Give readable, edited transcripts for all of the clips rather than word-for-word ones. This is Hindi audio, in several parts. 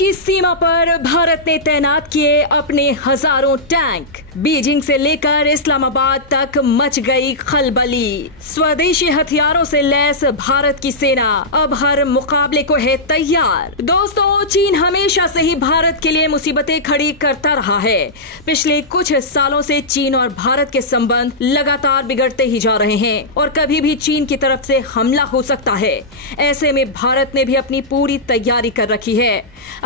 की सीमा पर भारत ने तैनात किए अपने हजारों टैंक। बीजिंग से लेकर इस्लामाबाद तक मच गई खलबली। स्वदेशी हथियारों से लैस भारत की सेना अब हर मुकाबले को है तैयार। दोस्तों, चीन हमेशा से ही भारत के लिए मुसीबतें खड़ी करता रहा है। पिछले कुछ सालों से चीन और भारत के संबंध लगातार बिगड़ते ही जा रहे हैं और कभी भी चीन की तरफ से हमला हो सकता है। ऐसे में भारत ने भी अपनी पूरी तैयारी कर रखी है।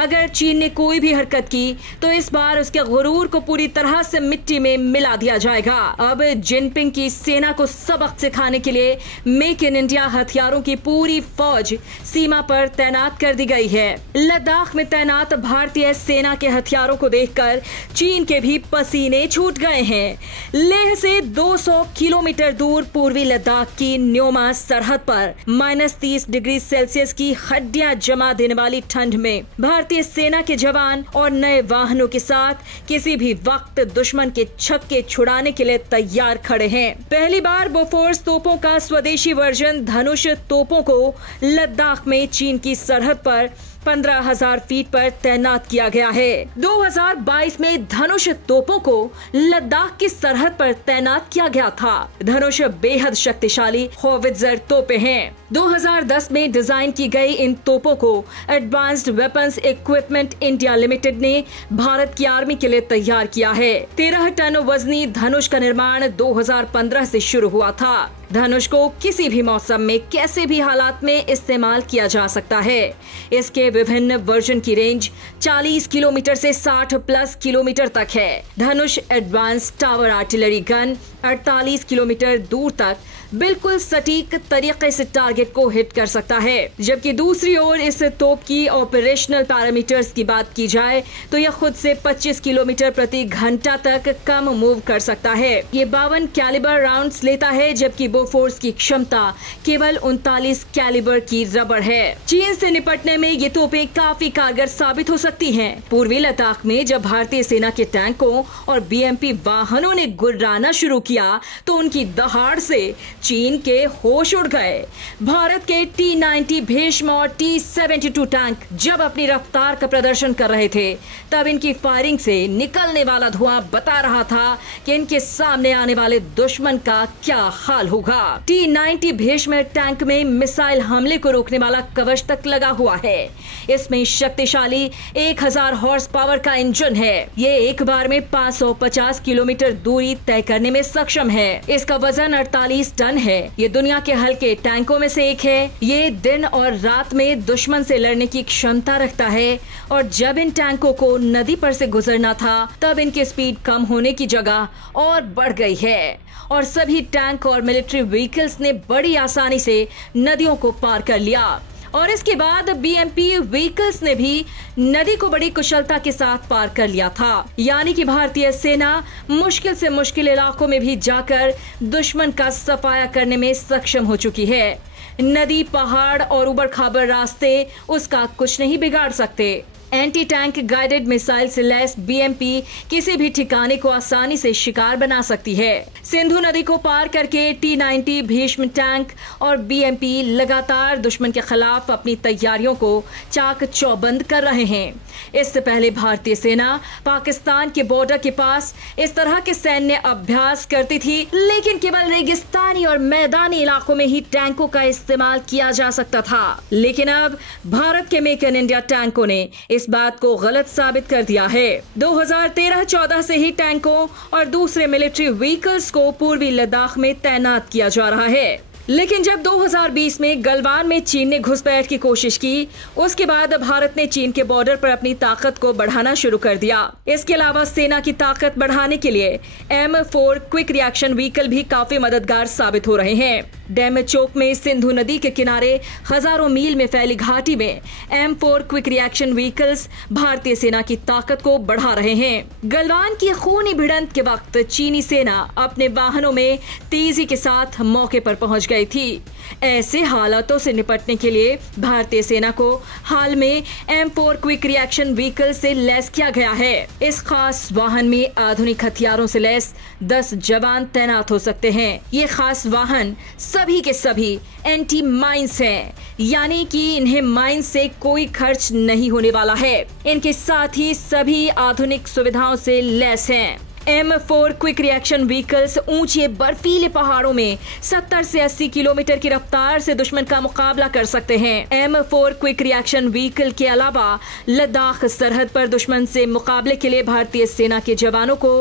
अगर चीन ने कोई भी हरकत की तो इस बार उसके गुरूर को पूरी तरह से मिट्टी में मिला दिया जाएगा। अब जिनपिंग की सेना को सबक सिखाने के लिए मेक इन इंडिया हथियारों की पूरी फौज सीमा पर तैनात कर दी गई है। लद्दाख में तैनात भारतीय सेना के हथियारों को देखकर चीन के भी पसीने छूट गए हैं। लेह से 200 किलोमीटर दूर पूर्वी लद्दाख की न्योमा सरहद पर -30 डिग्री सेल्सियस की हड्डियां जमा देने वाली ठंड में भारतीय सेना के जवान और नए वाहनों के साथ किसी भी वक्त दुश्मन के छक्के छुड़ाने के लिए तैयार खड़े हैं। पहली बार बोफोर्स तोपों का स्वदेशी वर्जन धनुष तोपों को लद्दाख में चीन की सरहद पर 15,000 फीट पर तैनात किया गया है। 2022 में धनुष तोपों को लद्दाख की सरहद पर तैनात किया गया था। धनुष बेहद शक्तिशाली होवित्जर तोपें हैं। 2010 में डिजाइन की गई इन तोपों को advanced weapons equipment India limited ने भारत की आर्मी के लिए तैयार किया है। 13 टन वजनी धनुष का निर्माण 2015 से शुरू हुआ था। धनुष को किसी भी मौसम में कैसे भी हालात में इस्तेमाल किया जा सकता है। इसके विभिन्न वर्जन की रेंज 40 किलोमीटर से 60+ किलोमीटर तक है। Dhanush advance towed artillery gun 48 kilometre दूर तक बिल्कुल सटीक तरीके से टारगेट को हिट कर सकता है। जबकि दूसरी ओर इस तोप की ऑपरेशनल पैरामीटर्स की बात की जाए तो यह खुद से 25 किलोमीटर प्रति घंटा तक कम मूव कर सकता है। ये 52 कैलिबर राउंड्स लेता है, जबकि बोफोर्स की क्षमता केवल 39 कैलिबर की रबड़ है। चीन से निपटने में ये तोपें काफी कारगर साबित हो सकती हैं। पूर्वी लद्दाख में जब भारतीय सेना के टैंकों और BMP वाहनों ने गुर्राना शुरू किया तो उनकी दहाड़ से चीन के होश उड़ गए। भारत के T-90 भीष्म और T-72 टैंक जब अपनी रफ्तार का प्रदर्शन कर रहे थे तब इनकी फायरिंग से निकलने वाला धुआं बता रहा था कि इनके सामने आने वाले दुश्मन का क्या हाल होगा। T-90 भीष्म टैंक में मिसाइल हमले को रोकने वाला कवच तक लगा हुआ है। इसमें शक्तिशाली 1000 हॉर्स पावर का इंजन है। ये एक बार में 550 किलोमीटर दूरी तय करने में सक्षम है। इसका वजन 48 टन है। ये दुनिया के हल्के टैंकों में से एक है। ये दिन और रात में दुश्मन से लड़ने की क्षमता रखता है और जब इन टैंकों को नदी पर से गुजरना था तब इनकी स्पीड कम होने की जगह और बढ़ गई है और सभी टैंक और मिलिट्री व्हीकल्स ने बड़ी आसानी से नदियों को पार कर लिया। और इसके बाद BMP व्हीकल्स ने भी नदी को बड़ी कुशलता के साथ पार कर लिया था। यानी कि भारतीय सेना मुश्किल से मुश्किल इलाकों में भी जाकर दुश्मन का सफाया करने में सक्षम हो चुकी है। नदी, पहाड़ और उबड़ खाबड़ रास्ते उसका कुछ नहीं बिगाड़ सकते। एंटी टैंक गाइडेड मिसाइल से लैस BMP किसी भी ठिकाने को आसानी से शिकार बना सकती है। सिंधु नदी को पार करके T-90 भीष्म टैंक और BMP लगातार दुश्मन के खिलाफ अपनी तैयारियों को चाक चौबंद कर रहे हैं। इससे पहले भारतीय सेना पाकिस्तान के बॉर्डर के पास इस तरह के सैन्य अभ्यास करती थी, लेकिन केवल रेगिस्तानी और मैदानी इलाकों में ही टैंकों का इस्तेमाल किया जा सकता था। लेकिन अब भारत के मेक इन इंडिया टैंकों ने इस बात को गलत साबित कर दिया है। 2013-14 से ही टैंकों और दूसरे मिलिट्री व्हीकल्स को पूर्वी लद्दाख में तैनात किया जा रहा है। लेकिन जब 2020 में गलवान में चीन ने घुसपैठ की कोशिश की, उसके बाद भारत ने चीन के बॉर्डर पर अपनी ताकत को बढ़ाना शुरू कर दिया। इसके अलावा सेना की ताकत बढ़ाने के लिए M4 क्विक रिएक्शन व्हीकल भी काफी मददगार साबित हो रहे हैं। डेमचोक में सिंधु नदी के किनारे हजारों मील में फैली घाटी में M4 क्विक रिएक्शन व्हीकल्स भारतीय सेना की ताकत को बढ़ा रहे हैं। गलवान की खूनी भिड़ंत के वक्त चीनी सेना अपने वाहनों में तेजी के साथ मौके पर पहुंच गई थी। ऐसे हालातों से निपटने के लिए भारतीय सेना को हाल में M4 क्विक रिएक्शन व्हीकल से लैस किया गया है। इस खास वाहन में आधुनिक हथियारों से लैस 10 जवान तैनात हो सकते हैं। ये खास वाहन सभी के सभी एंटी माइंस हैं। यानी कि इन्हें माइन से कोई खर्च नहीं होने वाला है। इनके साथ ही सभी आधुनिक सुविधाओं से लैस हैं। M4 क्विक रिएक्शन व्हीकल्स ऊंचे बर्फीले पहाड़ों में 70 से 80 किलोमीटर की रफ्तार से दुश्मन का मुकाबला कर सकते हैं। M4 क्विक रिएक्शन व्हीकल के अलावा लद्दाख सरहद पर दुश्मन से मुकाबले के लिए भारतीय सेना के जवानों को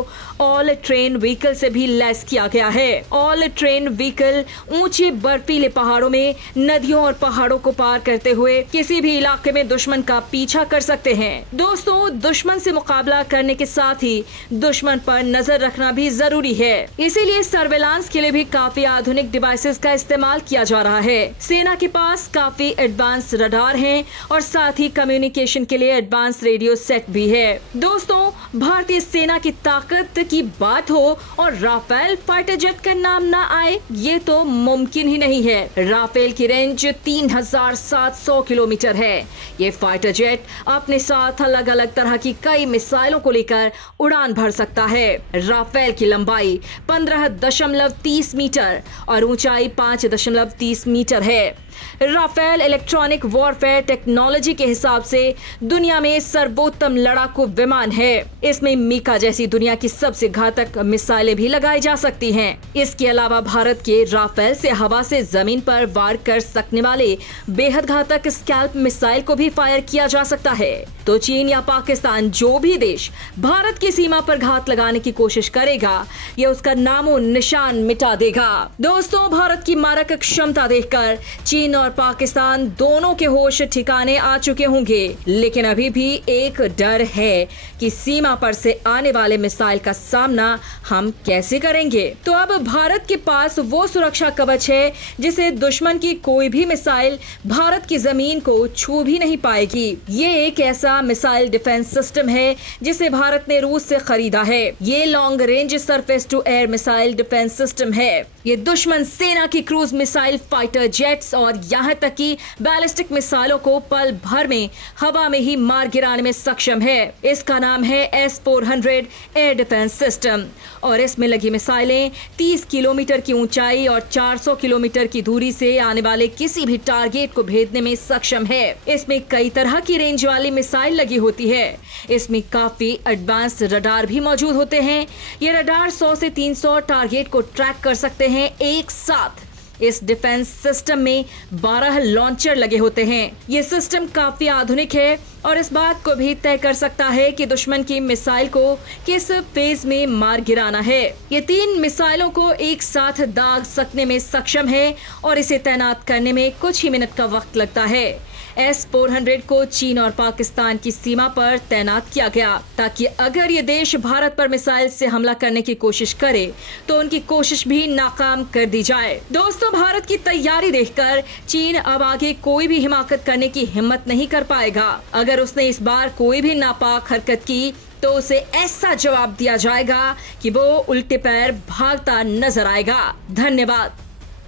ऑल ट्रेन व्हीकल से भी लैस किया गया है। ऑल ट्रेन व्हीकल ऊंचे बर्फीले पहाड़ों में नदियों और पहाड़ों को पार करते हुए किसी भी इलाके में दुश्मन का पीछा कर सकते हैं। दोस्तों, दुश्मन से मुकाबला करने के साथ ही दुश्मन पर नजर रखना भी जरूरी है। इसीलिए सर्वेलांस के लिए भी काफी आधुनिक डिवाइसेस का इस्तेमाल किया जा रहा है। सेना के पास काफी एडवांस रडार हैं और साथ ही कम्युनिकेशन के लिए एडवांस रेडियो सेट भी है। दोस्तों, भारतीय सेना की ताकत की बात हो और राफेल फाइटर जेट का नाम ना आए, ये तो मुमकिन ही नहीं है। राफेल की रेंज 3700 किलोमीटर है। ये फाइटर जेट अपने साथ अलग अलग तरह की कई मिसाइलों को लेकर उड़ान भर सकता है। राफेल की लंबाई 15.30 मीटर और ऊंचाई 5.30 मीटर है। राफेल इलेक्ट्रॉनिक वॉरफेयर टेक्नोलॉजी के हिसाब से दुनिया में सर्वोत्तम लड़ाकू विमान है। इसमें मीका जैसी दुनिया की सबसे घातक मिसाइलें भी लगाई जा सकती हैं। इसके अलावा भारत के राफेल से हवा से जमीन पर वार कर सकने वाले बेहद घातक स्कैल्प मिसाइल को भी फायर किया जा सकता है। तो चीन या पाकिस्तान, जो भी देश भारत की सीमा पर घात लगाने की कोशिश करेगा, ये उसका नामो निशान मिटा देगा। दोस्तों, भारत की मारक क्षमता देखकर चीन और पाकिस्तान दोनों के होश ठिकाने आ चुके होंगे, लेकिन अभी भी एक डर है कि सीमा पर से आने वाले मिसाइल का सामना हम कैसे करेंगे। तो अब भारत के पास वो सुरक्षा कवच है जिसे दुश्मन की कोई भी मिसाइल भारत की जमीन को छू भी नहीं पाएगी। ये एक ऐसा मिसाइल डिफेंस सिस्टम है जिसे भारत ने रूस से खरीदा है। ये long range surface to air missile defence system है। ये दुश्मन सेना की क्रूज मिसाइल, फाइटर जेट्स और यहाँ तक कि बैलिस्टिक मिसाइलों को पल भर में हवा में ही मार गिराने में सक्षम है। इसका नाम है S-400 एयर डिफेंस सिस्टम और इसमें लगी मिसाइलें 30 किलोमीटर की ऊंचाई और 400 किलोमीटर की दूरी से आने वाले किसी भी टारगेट को भेदने में सक्षम है। इसमें कई तरह की रेंज वाली मिसाइल लगी होती है। इसमें काफी एडवांस रडार भी मौजूद होते हैं। ये रडार 100 से 300 टारगेट को ट्रैक कर सकते हैं एक साथ। इस डिफेंस सिस्टम में 12 लॉन्चर लगे होते हैं। ये सिस्टम काफी आधुनिक है और इस बात को भी तय कर सकता है कि दुश्मन की मिसाइल को किस फेज में मार गिराना है। ये 3 मिसाइलों को एक साथ दाग सकने में सक्षम है और इसे तैनात करने में कुछ ही मिनट का वक्त लगता है। S-400 को चीन और पाकिस्तान की सीमा पर तैनात किया गया ताकि अगर ये देश भारत पर मिसाइल से हमला करने की कोशिश करे तो उनकी कोशिश भी नाकाम कर दी जाए। दोस्तों, भारत की तैयारी देखकर चीन अब आगे कोई भी हिमाकत करने की हिम्मत नहीं कर पाएगा। अगर उसने इस बार कोई भी नापाक हरकत की तो उसे ऐसा जवाब दिया जाएगा कि वो उल्टे पैर भागता नजर आएगा। धन्यवाद।